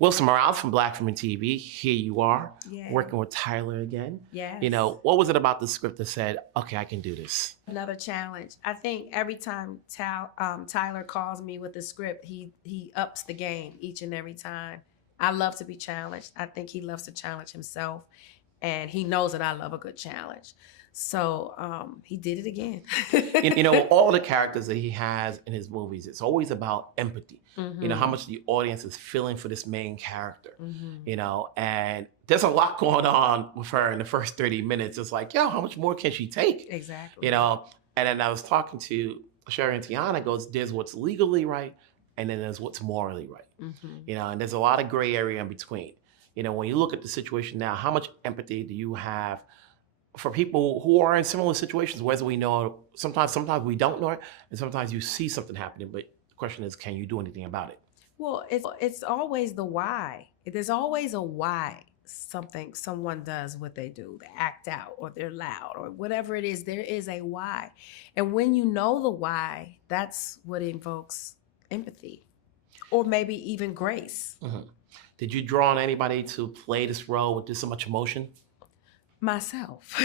Wilson Morales from Black Women TV. Here you are, Yeah. working with Tyler again. Yes. You know, what was it about the script that said, okay, I can do this? Another challenge. I think every time Tyler calls me with the script, he ups the game each and every time. I love to be challenged. I think he loves to challenge himself, and he knows that I love a good challenge. So he did it again. You know, all the characters that he has in his movies, it's always about empathy. Mm-hmm. You know, how much the audience is feeling for this main character. Mm-hmm. You know, and there's a lot going on with her in the first 30 minutes. It's like, yo, how much more can she take? Exactly. You know, and then I was talking to Sherri and Teyana, goes, there's what's legally right, and then there's what's morally right. Mm-hmm. You know, and there's a lot of gray area in between. You know, when you look at the situation now, how much empathy do you have for people who are in similar situations, whether we know, sometimes we don't know it, and sometimes you see something happening, but the question is, can you do anything about it? Well, it's always the why. There's always a why someone does what they do. They act out, or they're loud, or whatever it is. There is a why. And when you know the why, that's what invokes empathy, or maybe even grace. Mm-hmm. Did you draw on anybody to play this role with this so much emotion? Myself.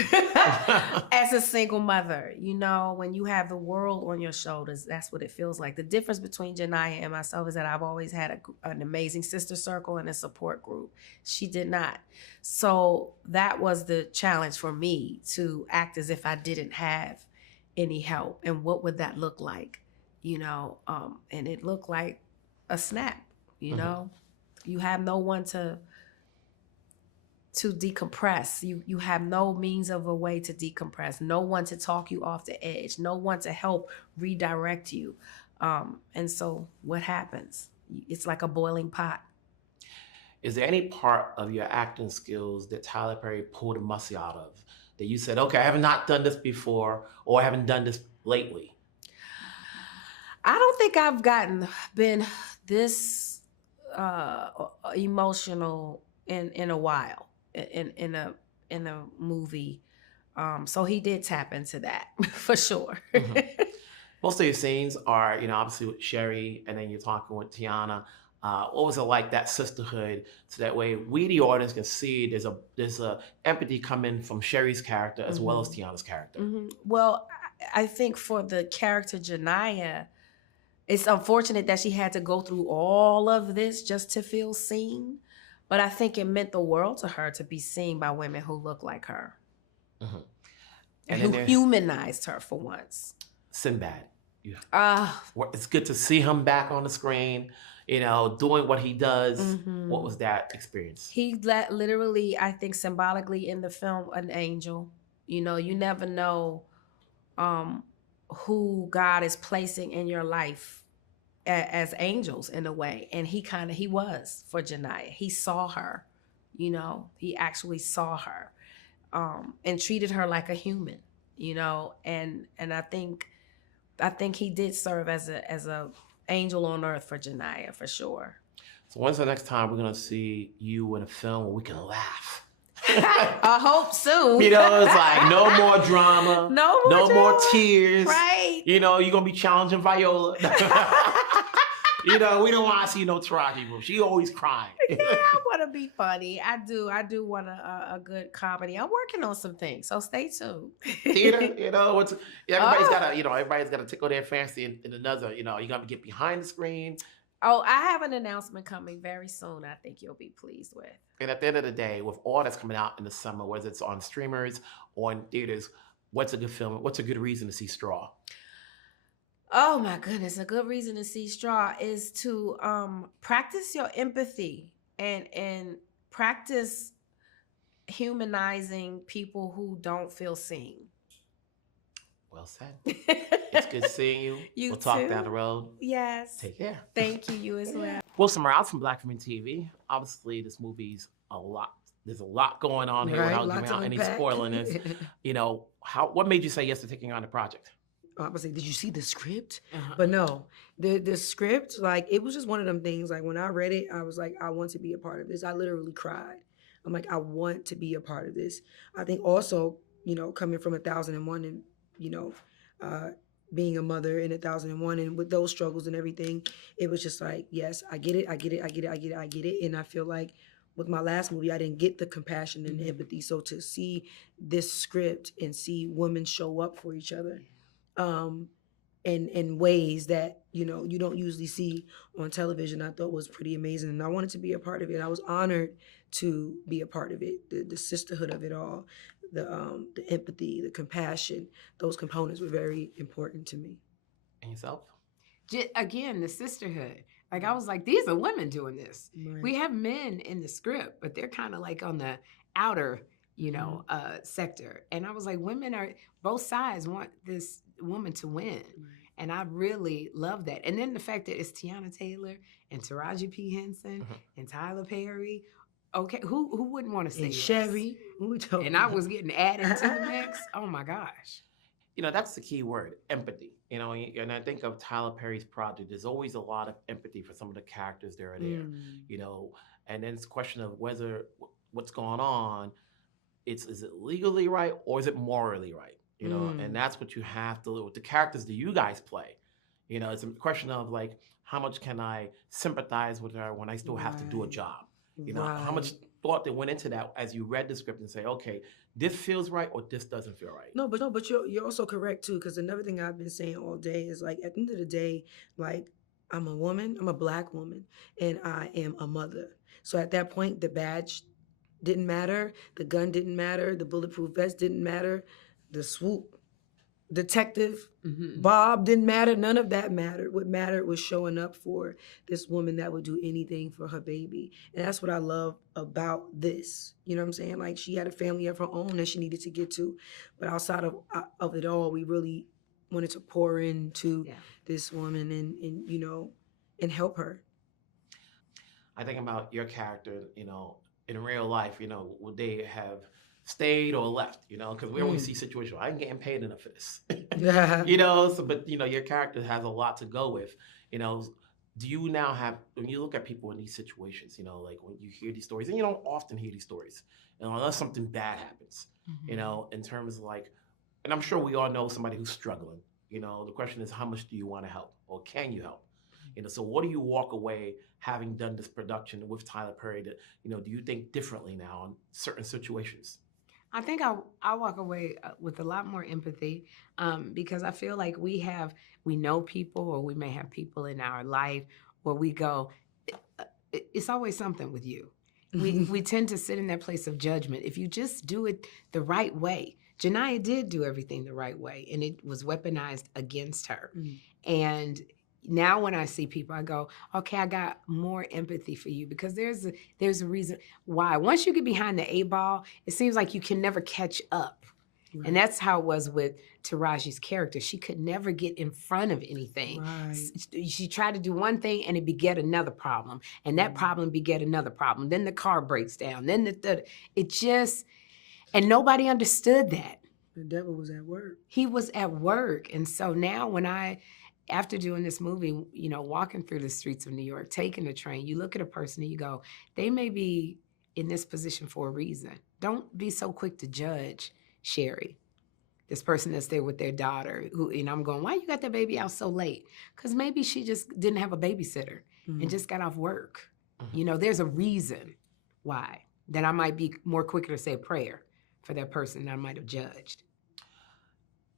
As a single mother, you know, when you have the world on your shoulders, that's what it feels like. The difference between Janiyah and myself is that I've always had an amazing sister circle and a support group. She did not. So that was the challenge for me, to act as if I didn't have any help. And what would that look like? You know, and it looked like a snap, you know? You have no one to decompress. You have no means of a way to decompress, no one to talk you off the edge, no one to help redirect you. And so what happens? It's like a boiling pot. Is there any part of your acting skills that Tyler Perry pulled a muscle out of, that you said, okay, I have not done this before, or I haven't done this lately? I don't think I've been this emotional in a while in a movie. So he did tap into that for sure. Mm-hmm. Most of your scenes are, you know, obviously with Sherri, and then you're talking with Teyana. What was it like, that sisterhood? So that way we, the audience, can see there's a empathy coming from Sherri's character as well as Teyana's character. Mm-hmm. Well, I think for the character Janiyah, it's unfortunate that she had to go through all of this just to feel seen. But I think it meant the world to her to be seen by women who look like her. Mm-hmm. And who humanized her for once. Sinbad. Yeah. It's good to see him back on the screen, you know, doing what he does. Mm-hmm. What was that experience? He literally, I think symbolically in the film, an angel. You know, you never know who God is placing in your life as angels in a way. And he was for Janiyah. He saw her, you know, he actually saw her and treated her like a human, you know, and I think he did serve as a angel on earth for Janiyah, for sure. So when's the next time we're gonna see you in a film where we can laugh? I hope soon. You know, it's like no more drama, no more tears. Right. You know, you're gonna be challenging Viola. You know, we don't want to see no Taraji P. She always crying. Yeah, I want to be funny. I do want a good comedy. I'm working on some things, so stay tuned. Theater, you know, everybody's gotta tickle their fancy in another. You know, you're gonna get behind the screen. Oh, I have an announcement coming very soon. I think you'll be pleased with. And at the end of the day, with all that's coming out in the summer, whether it's on streamers or in theaters, what's a good film? What's a good reason to see Straw? Oh my goodness, a good reason to see Straw is to practice your empathy and practice humanizing people who don't feel seen. Well said. It's good seeing you. We'll talk down the road. Yes. Take care. Thank you. You as well. Wilson Morales from Black Women TV. Obviously, this movie's a lot. There's a lot going on here without giving out any spoiling this. You know, what made you say yes to taking on the project? I was like, did you see the script? But no, the script, like, it was just one of them things. Like, when I read it, I was like, I want to be a part of this. I literally cried. I'm like, I want to be a part of this. I think also, you know, coming from 1001 and, you know, being a mother in 1001 and with those struggles and everything, it was just like, yes, I get it, I get it, I get it, I get it, I get it. And I feel like with my last movie, I didn't get the compassion and the empathy. So to see this script and see women show up for each other, in ways that, you know, you don't usually see on television, I thought was pretty amazing. And I wanted to be a part of it. I was honored to be a part of it. The sisterhood of it all, the empathy, the compassion, those components were very important to me. And yourself? Again, the sisterhood. Like, I was like, these are women doing this. Right. We have men in the script, but they're kind of like on the outer, you know, sector. And I was like, both sides want this woman to win. Right. And I really love that. And then the fact that it's Teyana Taylor and Taraji P. Henson and Tyler Perry. Okay, who wouldn't want to say And yes? Sherri. Who we talking And I about? was getting added to the mix. Oh my gosh. You know, that's the key word, empathy. You know, and I think of Tyler Perry's project, there's always a lot of empathy for some of the characters that are there, you know, and then it's a question of whether what's going on, is it legally right or is it morally right? You know, and that's what you have to live with the characters that you guys play. You know, it's a question of like, how much can I sympathize with her when I still have to do a job? You know, how much thought that went into that as you read the script and say, okay, this feels right or this doesn't feel right. No, but you're also correct too, because another thing I've been saying all day is like, at the end of the day, like, I'm a woman, I'm a Black woman, and I am a mother. So at that point, the badge didn't matter, the gun didn't matter, the bulletproof vest didn't matter, the swoop detective Bob didn't matter. None of that mattered. What mattered was showing up for this woman that would do anything for her baby. And that's what I love about this. You know what I'm saying? Like, she had a family of her own that she needed to get to. But outside of it all, we really wanted to pour into this woman and, you know, and help her. I think about your character, you know, in real life, you know, would they have stayed or left, you know, because we always see situations, I'm getting paid enough for this, you know, so, but, you know, your character has a lot to go with, you know. Do you now have, when you look at people in these situations, you know, like when you hear these stories, and you don't often hear these stories, you know, unless something bad happens, you know, in terms of like, and I'm sure we all know somebody who's struggling, you know, the question is, how much do you want to help or can you help? You know, so what do you walk away having done this production with Tyler Perry that, you know, do you think differently now in certain situations? I think I walk away with a lot more empathy because I feel like we know people, or we may have people in our life where we go, it's always something with you. We tend to sit in that place of judgment. If you just do it the right way, Janiyah did do everything the right way, and it was weaponized against her. And now when I see people, I go, okay, I got more empathy for you, because there's a reason why. Once you get behind the 8-ball, it seems like you can never catch up. Right. And that's how it was with Taraji's character. She could never get in front of anything. Right. She tried to do one thing and it beget another problem. And that problem beget another problem. Then the car breaks down. Then and nobody understood that. The devil was at work. He was at work. And so now after doing this movie, you know, walking through the streets of New York, taking the train, you look at a person and you go, they may be in this position for a reason. Don't be so quick to judge Sherri, this person that's there with their daughter, and I'm going, why you got that baby out so late? Because maybe she just didn't have a babysitter and just got off work. You know, there's a reason why. Then I might be more quicker to say a prayer for that person than I might have judged.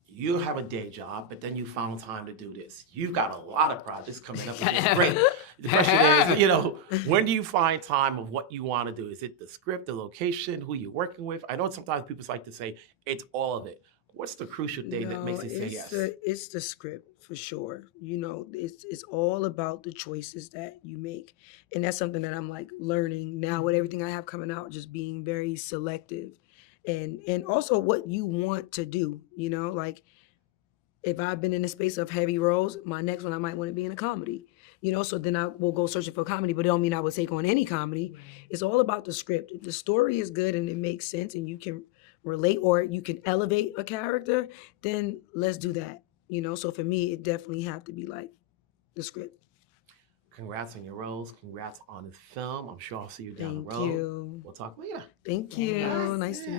You have a day job, but then you found time to do this. You've got a lot of projects coming up, which is great. The question is, you know, when do you find time of what you want to do? Is it the script, the location, who you're working with? I know sometimes people like to say it's all of it. What's the crucial thing that makes you say yes? It's the script, for sure. You know, it's all about the choices that you make. And that's something that I'm like learning now with everything I have coming out, just being very selective. And also what you want to do, you know, like if I've been in the space of heavy roles, my next one I might want to be in a comedy, you know, so then I will go searching for comedy, but it don't mean I would take on any comedy. Right. It's all about the script. If the story is good and it makes sense and you can relate or you can elevate a character, then let's do that, you know. So for me, it definitely have to be like the script. Congrats on your roles. Congrats on this film. I'm sure I'll see you down the road. Thank you. We'll talk later. Thank you. Nice to meet you.